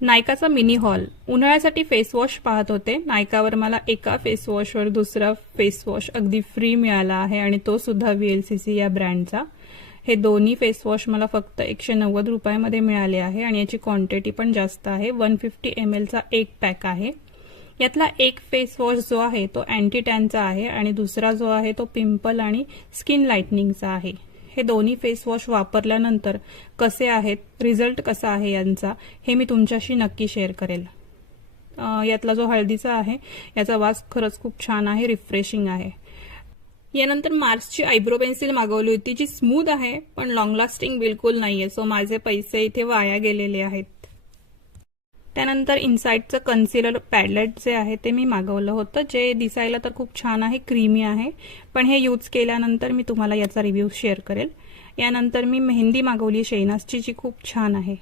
नायकाचा mini hall. उन्हाळ्यासाठी face wash पाहत होते. नायकावर मला एका फेस वॉशवर दुसरा फेस वॉश अगदी फ्री मिळाला आहे आणि तो सुद्धा VLCC या ब्रँडचा. हे दोन्ही फेस वॉश मला फक्त 190 रुपयामध्ये मिळाले आहे आणि याची क्वांटिटी पण जास्त आहे. 150 ml चा एक पॅक आहे. यातला एक फेस वॉश जो आहे तो अँटी टॅनचा आहे आणि दुसरा जो आहे तो पिंपल आणि स्किन लाइटनिंगचा आहे. हे दोन्ही फेस वॉश वापरल्यानंतर कसे आहेत, रिझल्ट कसा आहे यांचा, हे मी तुमच्याशी नक्की शेअर करेल. यातला जो हळदीचा आहे याचा वास खरंच खूप छान आहे, रिफ्रेशिंग आहे. यानंतर मार्सची आयब्रो पेन्सिल मागवली होती जी स्मूथ आहे पण लॉंग लास्टिंग बिलकुल नाहीये, सो माझे पैसे इथे वाया गेलेले आहेत. त्यानंतर इनसाइटचं कन्सिलर पॅडलेट जे आहे ते मी मागवलं होतं, जे दिसायला तर खूप छान आहे, क्रीमी आहे, पण हे यूज केल्यानंतर मी तुम्हाला याचा रिव्ह्यू शेअर करेल. यानंतर मी मेहंदी मागवली शेनाजची जी खूप छान आहे.